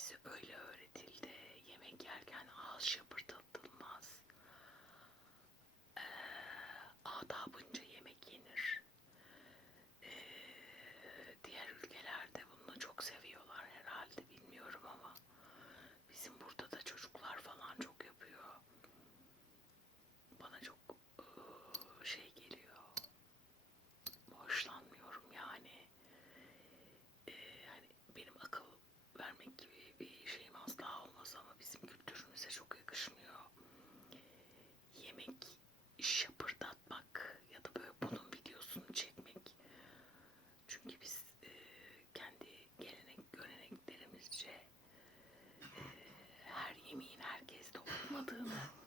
ce boiler. Boom.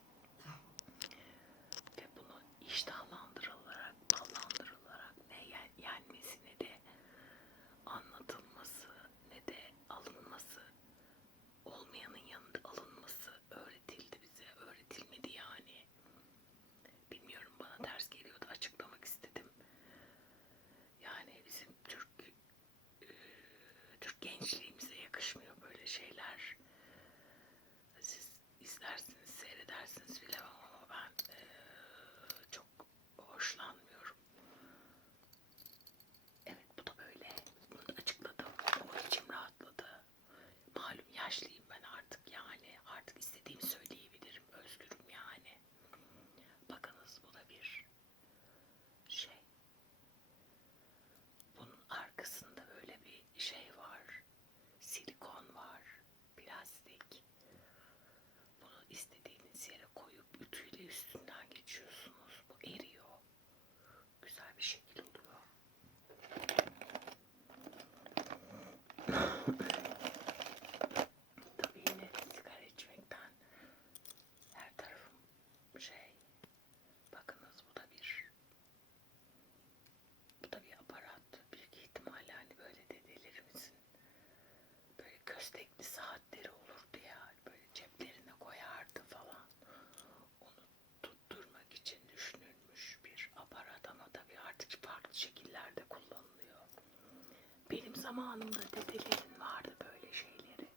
Benim zamanımda dedelerin vardı böyle şeyleri.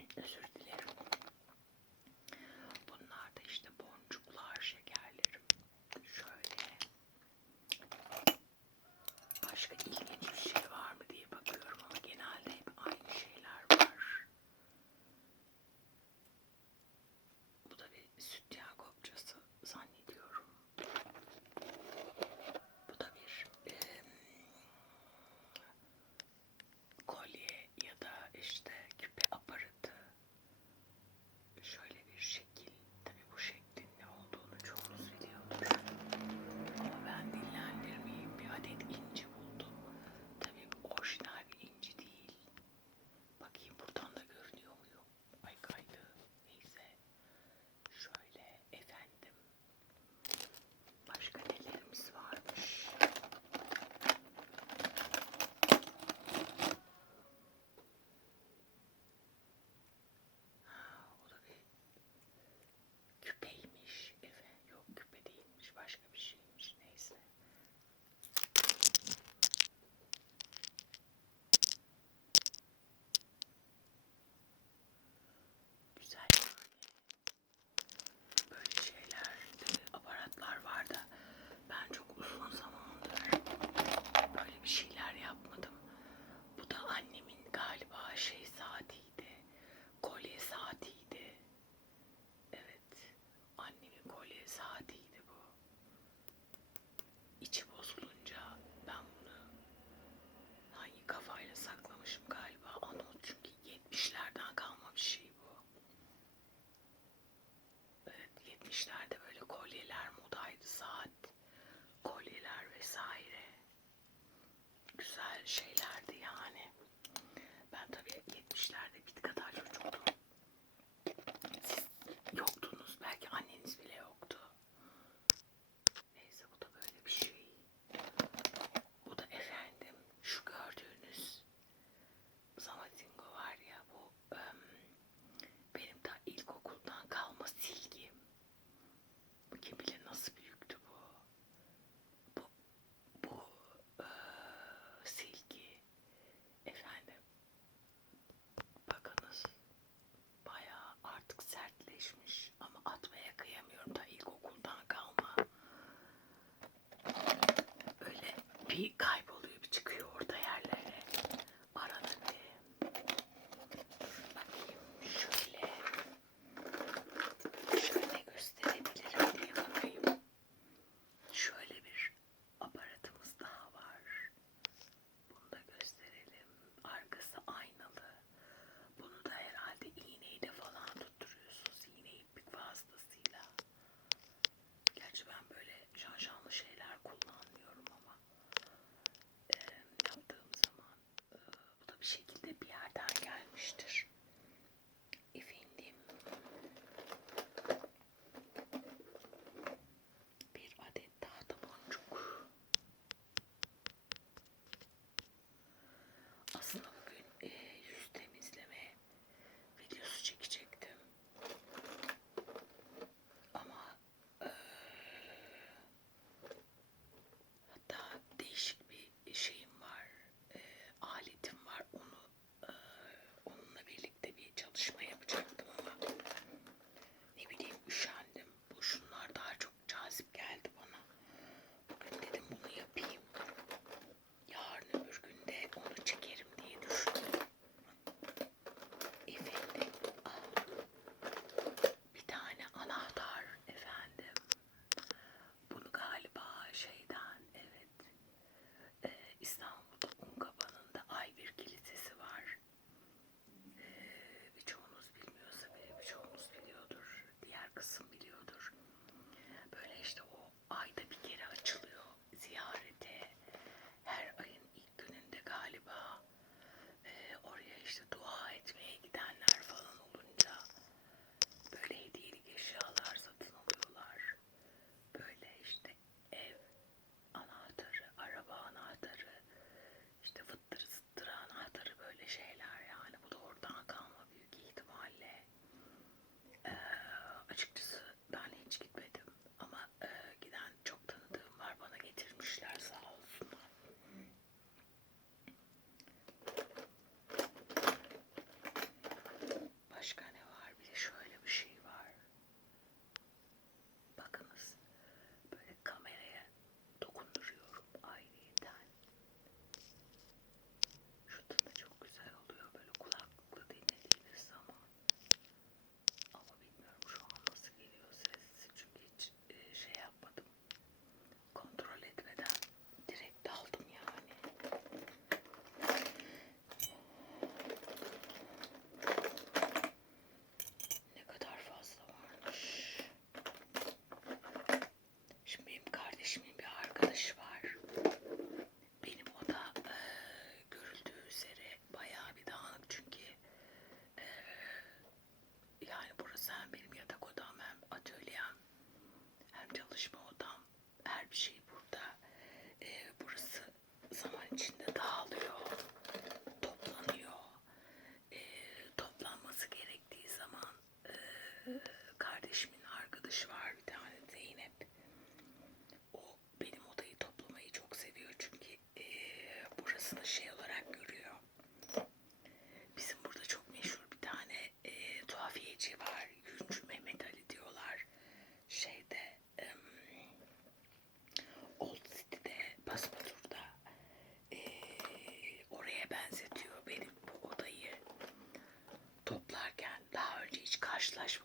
önce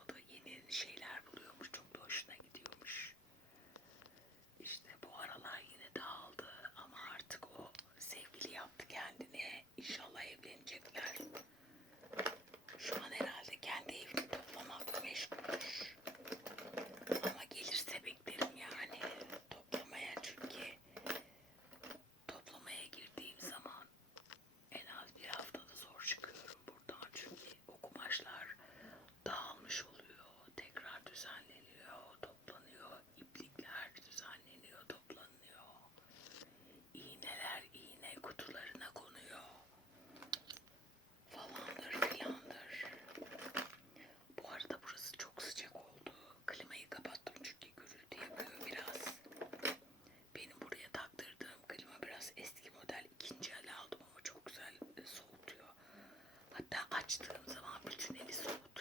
açtığım zaman bütün evi soğutuyor.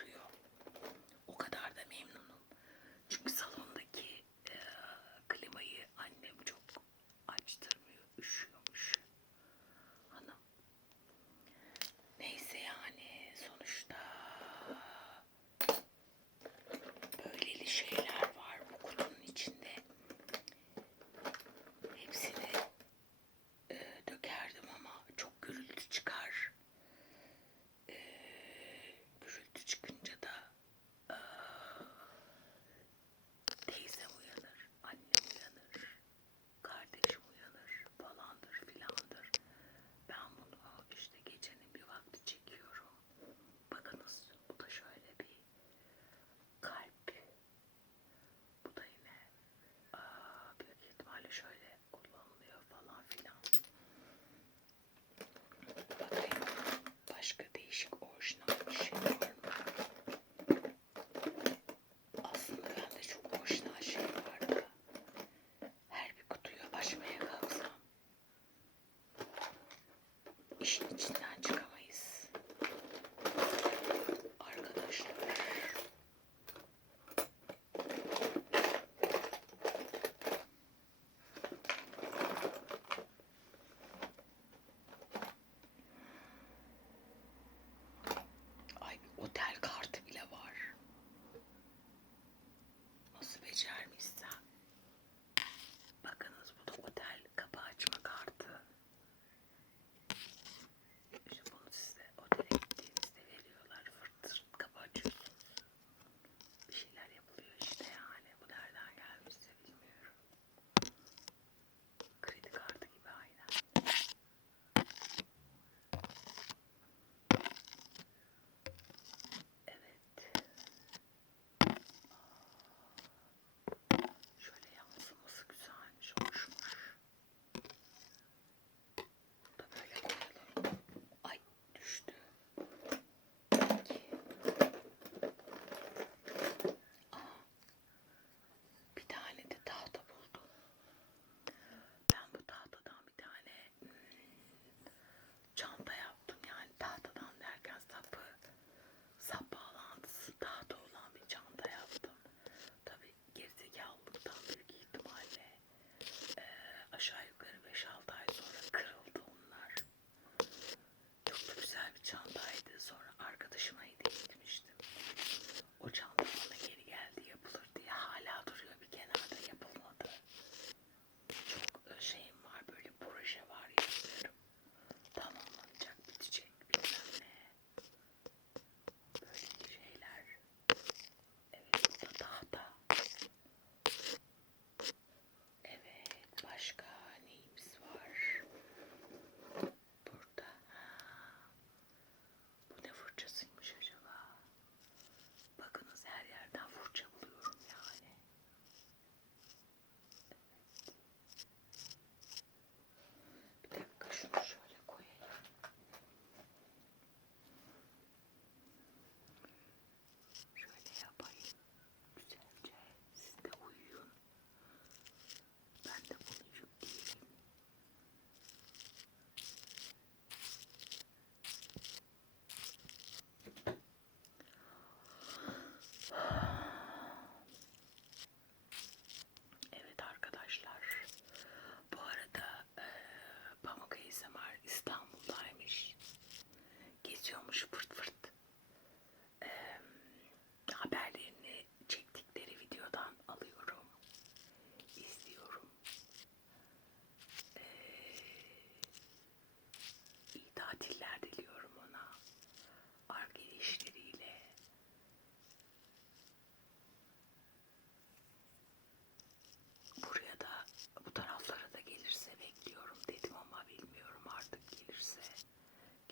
Точно.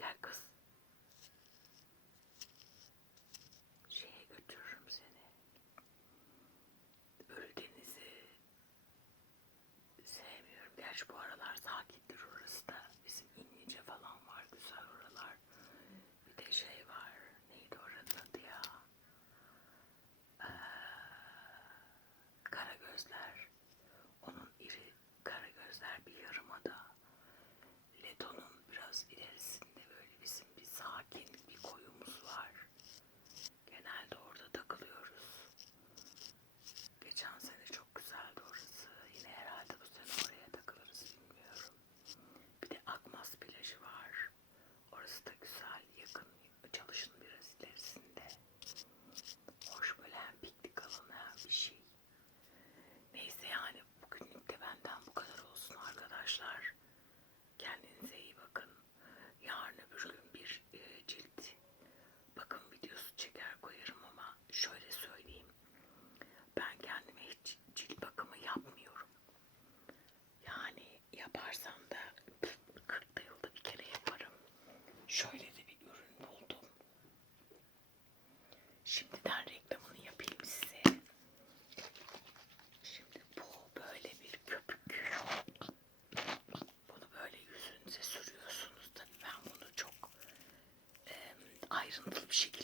Gel kız. Şeye götürürüm seni. Ölüdeniz'i sevmiyorum. Gerçi bu aralar sakittir orası da. Bizim İnlice falan var. Güzel oralar. Bir de şey var. Neydi oranın adı ya? Ee, Karagözler. Onun iri Karagözler bir yarımada. Leto'nun biraz ilerisi ayrıntılı bir şekilde